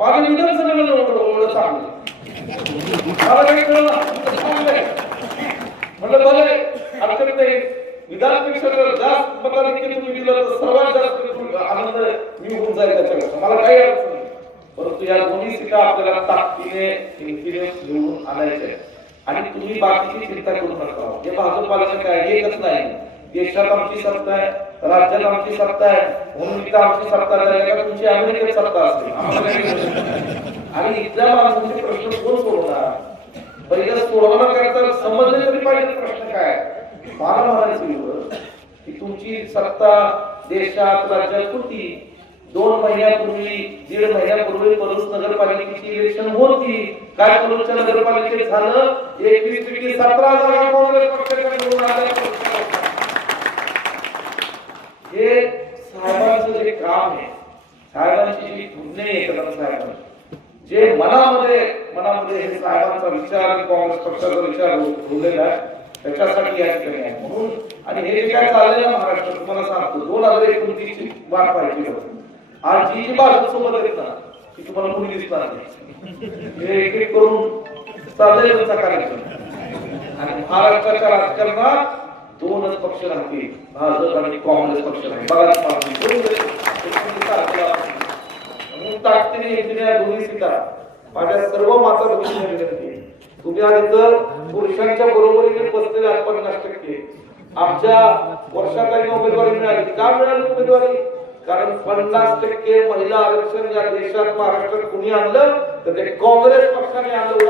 माझं विधानसभेला एवढं चांगलं मला काही कळलं म्हटलं बरं हरकत नाही विधानपेक्षा जर जास्त मताधिक्य तुम्ही दिलं तर सर्वात जास्त आनंद मी होऊन जाईल त्याच्यापेक्षा मला काही अडचण नाही. परंतु या दोन्ही सीटा आपल्याला ताकदीने निवडून आणायच्या आणि तुम्ही बाकीची चिंता करू नका. हे भाजपाला काय एकच नाही, देशात आमची सत्ता आहे, राज्यात आमची सत्ता आहे, म्हणून इथं आमची सत्ता नाही का तुमची अमेरिकेत सत्ता असेल आणि इथल्या माणसांचे प्रश्न कोण सोडवणार? पहिलं सोडवणं करता समजले तरी पाहिजे प्रश्न काय. मला म्हणायचं की तुमची सत्ता देशात राज्यात होती. 2 महिन्यापूर्वी 1.5 महिन्यापूर्वी पलूस नगरपालिकेची इलेक्शन होती. काय पलूसच्या नगरपालिकेत झालं? 21 पैकी 17 जागा काँग्रेस पक्षाकडे निवडून आल्या. हे साहेबांचं जे काम आहे, साहेबांची जी पुण्य आहे, साहेबांची जे मनामध्ये हे साहेबांचा विचार आणि काँग्रेस पक्षाचा विचार ठेवलेला आहे त्याच्यासाठी या ठिकाणी आहे. म्हणून आणि हे जे काय चाललंय ना महाराष्ट्रात तुम्हाला सांगतो 2029 ची वाट पाहिजे होती. आज जी भाजप सोबत आहेत ना ती तुम्हाला कोणी दिसणार नाही. हे एक एक करून चाललंय त्यांचा कार्यक्रम आणि महाराष्ट्राच्या राजकारणात 2च पक्ष राहतील, भाजप आणि काँग्रेस पक्ष राहील. म्हणून ताकदीने येणाऱ्या दोन्ही सीटा माझ्या सर्व माता भगिनींना विनंती आहे, तुम्ही आज इथं पुरुषांच्या बरोबरीने बसलेले 50%. आमच्या वर्षात काही उमेदवारी मिळाली. का मिळाली उमेदवारी? कारण 50% महिला आरक्षण या देशात महाराष्ट्रात कुणी आणलं तर ते काँग्रेस पक्षाने आणलं.